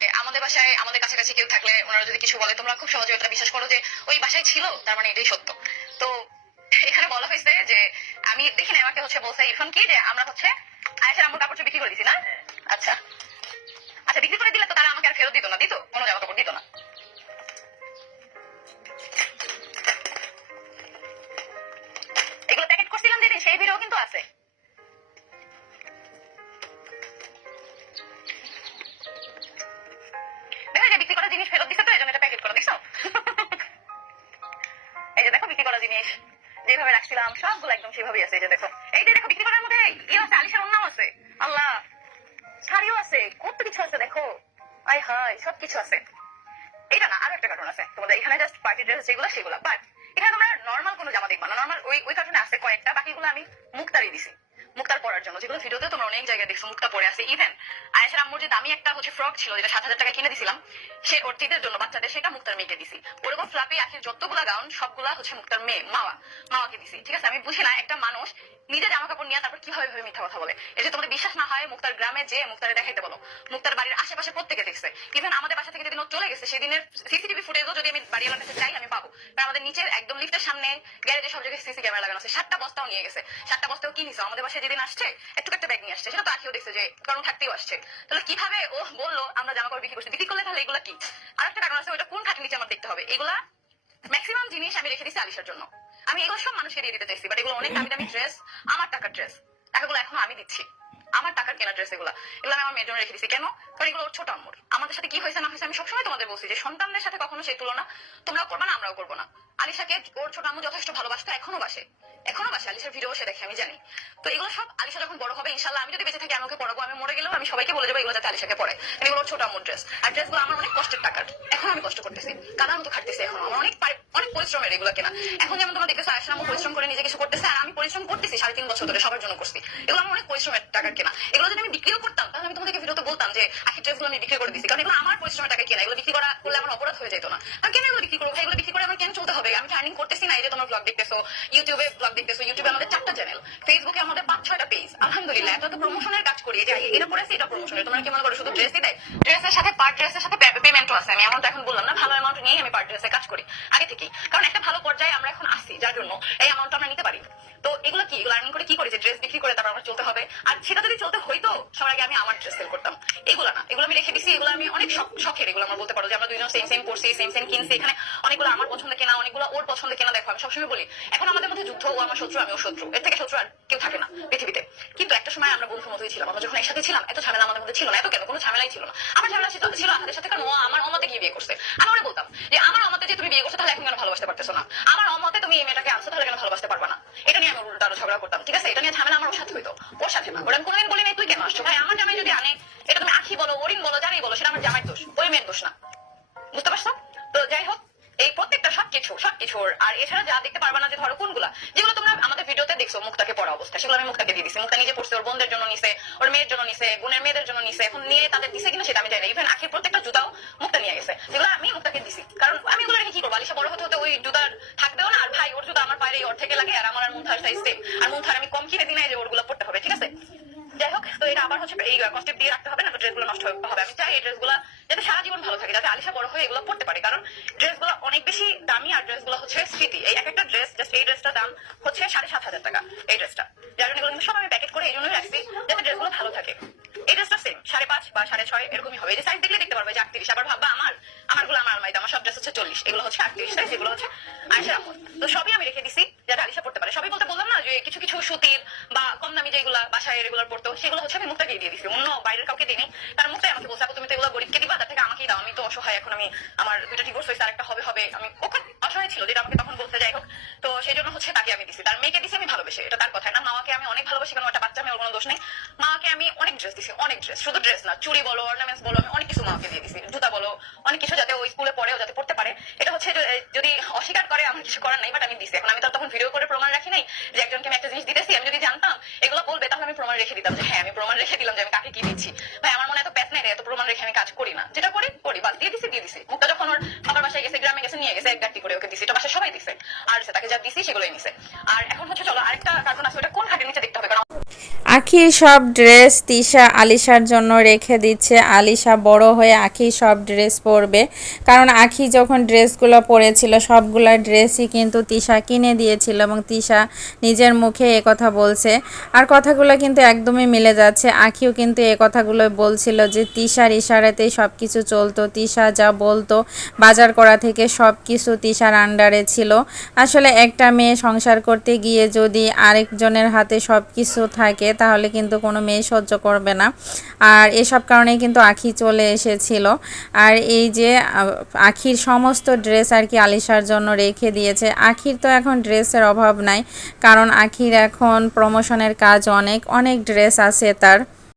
আমাদের বাসায়, আমাদের কাছাকাছি কেউ থাকলে ওনারা যদি কিছু বলে, তোমরা খুব সহজে ওটা বিশ্বাস করো যে ওই বাসায় ছিল, তার মানে এটাই সত্য। তো এখানে বলা হয়েছে যে আমি দেখি না আমাকে হচ্ছে বলছে ইরফান কি, যে আমরা হচ্ছে আয়েশার আম্মুর কাপড় বিক্রি করে দিছি, না? আচ্ছা। আচ্ছা বিক্রি করে দিলে তো তারা আমাকে আর ফেরত দিত না, দিত? কোনো জামা কাপড় দিত না। এগুলো প্যাকেট করছিলাম যেদিন সেই ভিডিও কিন্তু আছে। করা জিনিস ফেরত দিছে তো, এই জন্য এটা প্যাকেট করে, দেখছ? এই যে দেখো বিক্রি করা জিনিস, যেভাবে রাখছিলাম, সবগুলো একদম সেভাবেই আছে, এই যে দেখো। এই যে দেখো, বিক্রি করার মধ্যে ইয়ে আছে, আলিশার অন্যাও আছে। আল্লাহ, শাড়িও আছে, কত কিছু আছে দেখো। আয় হায় সব কিছু আছে। এটা না, আরও একটা কার্টুন আছে। তোমাদের এখানে জাস্ট পার্টি ড্রেস যেগুলো, সেগুলো। বাট এখানে তোমরা নর্মাল কোনো জামা দেখবা না। নর্মাল ওই ওই কার্টুনে আছে কয়েকটা, বাকিগুলো আমি মুক্তারই দিছি। মুক্তার পরার জন্য। যেগুলো ভিডিওতে তোমরা অনেক জায়গায় দেখছ, মুক্তা পরে আছে। ইভেন আয়েশার আম্মুর যে দামি একটা হচ্ছে ফ্রক ছিল, যেটা সাত হাজার টাকা কিনে দিছিলাম সে ওর চিদের জন্য বাচ্চাদের, সেটা মুক্তার মেয়েকে দিছি। ওরকম ফ্লাপি আখির যতগুলা গাউন সবগুলা হচ্ছে মুক্তার মেয়ে মাওয়া মাওয়াকে দিছি, ঠিক আছে? আমি বুঝি না, একটা মানুষ নিজে জামা কাপড় নিয়ে তারপর কীভাবে ভাবে মিথ্যা কথা বলে। এই যে তোমাদের বিশ্বাস না হয়, মুক্তার গ্রামে যে মুক্তারে দেখাইতে বলো। মুক্তার বাড়ির আশেপাশে প্রত্যেকে দেখছে। ইভেন আমাদের বাসা থেকে যেদিন চলে গেছে, সেদিনের সিসিটিভি ফুটেজও যদি আমি বাড়িওয়ালার কাছে চাই, আমি পাবো। কারণ আমাদের নিচের একদম লিফটের সামনে গ্যারেজে সব জায়গায় সিসি ক্যামেরা লাগানো আছে। সাতটা বস্তাও নিয়ে গেছে। সাতটা বস্তাও কি নিছে আমাদের বাসায় যেদিন আসছে, একটু একটা ব্যাগ নিয়ে আসছে। সেটা তো আখিও দেখছে যে কারণ থাকতেও আসছে। তাহলে কীভাবে ও বলল, আমরা জামা কাপড় বিক্রি করছি, বিক্রি করলে তাহলে এগুলা কি? আর একটা কারণ আছে ওটা কোন খাটের নিচে আমার দেখতে হবে। এগুলা ম্যাক্সিমাম জিনিস আমি রেখে দিচ্ছি আলিশার জন্য। আমি এগুলো সব মানুষকে দিয়ে দিতে চাইছি বাট এগুলো অনেক দামি দামি ড্রেস আমার টাকার ড্রেস টাকাগুলো এখন আমি দিচ্ছি। আমার টাকার কেনা ড্রেস এগুলো। এগুলো আমি আমার মেয়ের জন্য রেখে দিচ্ছি কেন? কারণ এগুলো ছোট আম্মুর। আমাদের সাথে কি হয়েছে না হয়েছে আমি সবসময় তোমাদের বলছি যে সন্তানদের সাথে কখনো সেই তুলনা তোমরাও করবে না, আমরাও করব না। আলিশাকে ওর ছোট আম্মু যথেষ্ট ভালোবাসতো এখনও বাসে। এখনও বাসে আলিশার ভিডিও সে দেখে, আমি জানি। তো এগুলো সব আলিশা যখন বড় হবে ইনশাল্লাহ আমি যদি বেঁচে থাকি আমাকে পড়াবো। আমি মরে গেলেও আমি সবাইকে বলে যাব এগুলো যাতে আলিশাকে পড়ে। এগুলো ওর ছোট আম্মুর ড্রেস আর ড্রেসগুলো আমার অনেক কষ্টের টাকার। এখন আমি কষ্ট করতেছি। কাদার মতো খাটতেছি এখন আমার অনেক অনেক পরিশ্রমের এগুলো কেনা। এখন যেমন তোমরা দেখতেছো আয়সা আম্মু পরিশ্রম করে নিজে কিছু করতেছে, আর আমি পরিশ্রম করতেছি সাড়ে তিন বছর ধরে সবার জন্য করছি। এগুলো আমার অনেক পরিশ্রমের টাকার কেনা। এগুলো যদি আমি বিক্রিও করতাম, তাহলে আমি তোমাদেরকে ভিডিওতে বলতাম যে আখি ড্রেসগুলো আমি বিক্রি করে দিচ্ছি কারণ এগুলো আমার পরিশ্রমের টাকা কেনা। এগুলো বিক্রি করা করলে আমার অপরাধ হয়ে যেত না। আমি কেন এগুলো বিক্রি করব ভাই এগুলো বিক্রি করে আমার কেন চলতে হবে আমি আর্নিং করতেছি না, এই যে তোমার ব্লগ দেখতেছো ইউটিউবে ব্লগ দেখতেছো ইউটিউবে আমাদের চারটা চ্যানেল ফেসবুকে আমাদের পাঁচ ছয়টা পেজ আলহামদুলিল্লাহ, এত তো প্রমোশনের কাজ করি যে এটা করেছি, এটা প্রমোশনের তোমরা কি মনে করো, শুধু ড্রেসই দেয় ড্রেসের সাথে পার ড্রেসের সাথে পেমেন্টও আছে, আমি এমন এখন বললাম না, ভালো অ্যামাউন্ট নিয়ে আমি পার ড্রেসে কাজ করি, আগে থেকেই। কারণ একটা ভালো পর্যায়ে আমরা এখন আসি, যার জন্য এই অ্যামাউন্ট আমরা নিতে এগুলো কি? এগুলো আর্নিং করে কি করি? যে ড্রেস বিক্রি করে তারপর আমার চলতে হবে। আর সেটা যদি চলতে হইতো, সবার আগে আমি আমার ড্রেস সেল করতাম। এগুলো না। এগুলো আমি রেখে দিছি। এগুলো আমি অনেক শখের। এগুলো আমার বলতে পারো যে আমরা দুইজন সেম সেম করছি সেম সেম কিনছি। এখানে অনেকগুলো আমার পছন্দ কেনা, অনেকগুলো ওর পছন্দ কেনা দেখো। আমি সবসময় বলি, এখন আমাদের মধ্যে যুদ্ধ, ও আমার শত্রু, আমিও শত্রু। এর থেকে শত্রু আর কেউ থাকে না পৃথিবীতে। কিন্তু একটা সময় আমরা বন্ধুর মতোই ছিলাম। আমরা যখন একসাথে ছিলাম, এত ঝামেলা আমাদের মধ্যে ছিল না। এত কেন? কোনো ঝামেলাই ছিল না। আমার ঝামেলা ছিল ছিল আমাদের সাথে কারণ ও আমার অমতে গিয়ে বিয়ে করছে। আমি ওরে বলতাম যে, আমার অমতে যে তুমি বিয়ে করছ, তাহলে এখন কেন ভালোবাসতে পারতেছো না? আমার অমতে তুমি এই মেয়েটাকে আনছো, তাহলে কেন ভালোবাসতে পারবা না এটা নিয়ে আমি ওর উল্টা আরও ঝগড়া করতাম ঠিক আছে এটা নিয়ে ঝামেলা আমার ওর সাথে হইতো ওর সাথে না ওরা কোনোদিন বলি তুই কেন আসছো? ভাই, আমার জামাই যদি আনে, এটা তুমি আখি বলো ওরিন বলো যারাই বলো, সেটা আমার জামাই দোষ ওই মেয়ের দোষ না। বুঝতে পারছ? তো যাই হোক, এই প্রত্যেকটা সবকিছু সবকিছুর আর এছাড়া যা দেখতে পারবা না যে ধরো কোনগুলা, যেগুলো তোমরা আমাদের ভিডিওতে দেখছ, মুক্তাকে পড়া অবস্থা সেগুলো আমি মুক্তাকে দিয়ে দিছি। মুক্তা নিজে পড়ছে, ওর বোনদের জন্য নিছে, ওর মেয়ের জন্য নিছে, বোনের মেয়েদের জন্য নিছে, এখন নিয়ে তাদের দিছে কিনা সেটা আমি জানি ইভেন আখির প্রত্যেকটা জুতাও মুক্তা নিয়ে গেছে, যেগুলো আমি মুক্তাকে দিছি। কারণ আমি এগুলো রেখে কি করব? আলিশা বড় হতে হতে ওই জুতার থাকবেও না, আর ভাই, ওর জুতা আমার পায়ে ওর থেকে লাগে, আর আমার আর মুন্থার সাইজ সেম আর মুন্থার আমি কম কিনে দিই না যে ওরগুলো পড়তে হবে ঠিক আছে যাই হোক তো এটা আবার হচ্ছে এই কস্টেপ দিয়ে রাখতে হবে না ড্রেসগুলো নষ্ট হবে। আমি চাই এই ড্রেসগুলো যাতে সারা জীবন ভালো থাকে, যাতে আলিশা বড় হয়ে এগুলো পড়তে পারে। কারণ ড্রেসগুলো অনেক বেশি দামি আর ড্রেসগুলো হচ্ছে স্মৃতি। এই এক একটা ড্রেস জাস্ট এই ড্রেসটার দাম হচ্ছে সাড়ে সাত হাজার টাকা, এই ড্রেসটা যার জন্য এগুলো সব আমি প্যাকেট করে এই জন্যই রাখছি, যাতে ড্রেসগুলো ভালো থাকে। এই ড্রেসটা সেম সাড়ে পাঁচ বা সাড়ে ছয়, এরকমই হবে। এই যে সাইজ দেখলে দেখতে পারবে যে আটত্রিশ, আবার ভাববা আমার, আমারগুলো আমার আলমারিতে আমার সব ড্রেস হচ্ছে চল্লিশ, এগুলো হচ্ছে আটত্রিশ সাইজ এগুলো হচ্ছে আয়সা তো সবই আমি রেখে দিছি, যাতে আলিশা পড়তে পারে। সবই বলতে বললাম না যে কিছু কিছু সুতির বা কম দামি যেগুলো বাসায় রেগুলার পড়তো, সেগুলো হচ্ছে আমি মুক্তাকে দিয়ে দিছি। অন্য বাইরের কাউকে দিইনি। কারণ মুক্তাই আমাকে বলছে তুমি তো এগুলো গরিবকে দিবা? তার থেকে আমাকেই দাও। আমি তো অসহায়, এখন আমি আমার দুইটা ডিভোর্স হয়েছে, আরেকটা হবে হবে। আমি ও খুব অসহায় ছিল, যেটা আমাকে তখন বলতে যাই হোক। তো সেই জন্য হচ্ছে তাকে আমি দিছি। তার মেয়েকে দিছি আমি ভালোবেসে, এটা তার কথা। না, মামাকে আমি অনেক ভালোবাসি, কারণ একটা বাচ্চা, আমি ওর কোনো দোষ নেই। মাকে আমি অনেক ড্রেস দিছি, অনেক ড্রেস শুধু ড্রেস না, চুড়ি বলো অর্নামেন্টস বলো, আমি অনেক কিছু মাকে দিয়ে দিছি। জুতা বলো, অনেক কিছু যাতে ওই স্কুলে পড়েও যাতে পড়তে পারে। এটা হচ্ছে যদি অস্বীকার করে আমার কিছু করার নাই বাট আমি দিছি। এখন আমি তো তখন ভিডিও করে প্রমাণ রাখি নাই যে একজনকে আমি যদি জানতাম এগুলো বলবে তাহলে আমি প্রমাণ রেখে দিতাম যে হ্যাঁ আমি প্রমাণ রেখে দিলাম যে আমি কাকে কি দিচ্ছি ভাই আমার মনে এত প্যাস নেই রে, এত প্রমাণ রেখে আমি কাজ করি না যেটা করি করি বাস দিয়ে দিছি দিয়ে দিছি মুখটা যখন ওর বাবার বাসায় গেছে গ্রামে গাড়ি করে ওকে দিছি, এটা বাসায় সবাই দিছে। আর তাকে যা দিছি সেগুলোই নিছে। আর এখন হচ্ছে চলো আরেকটা কার্টুন আছে, ওটা কোন খাটের নিচে দেখতে হবে? কারণ আখির সব ড্রেস তিশা আলিশার জন্য রেখে দিচ্ছে। আলিশা বড় হয়ে আখি সব ড্রেস পরবে। কারণ আখি যখন ড্রেসগুলো পরেছিল, সবগুলো ড্রেসই কিন্তু তিশা কিনে দিয়েছিল এবং তিশা নিজের মুখে এ কথা বলছে। আর কথাগুলো কিন্তু একদমই মিলে যাচ্ছে। আখিও কিন্তু এ কথাগুলো বলছিল যে, তিশার ইশারাতেই সব কিছু চলতো। তিশা যা বলতো, বাজার করা থেকে সব কিছু তিশার আন্ডারে ছিল। আসলে একটা মেয়ে সংসার করতে গিয়ে যদি আরেকজনের হাতে সব কিছু থাকে, তাহলে কিন্তু কোনো মেয়ে সহ্য করবে না। আর এসব কারণে কিন্তু আখি চলে এসেছিল। আর এই যে আখির সমস্ত ড্রেস আর কি আলিশার জন্য রেখে দিয়েছে। আখির তো এখন ড্রেসের অভাব নাই। কারণ আখির এখন প্রমোশনের কাজ অনেক অনেক ড্রেস আছে তার।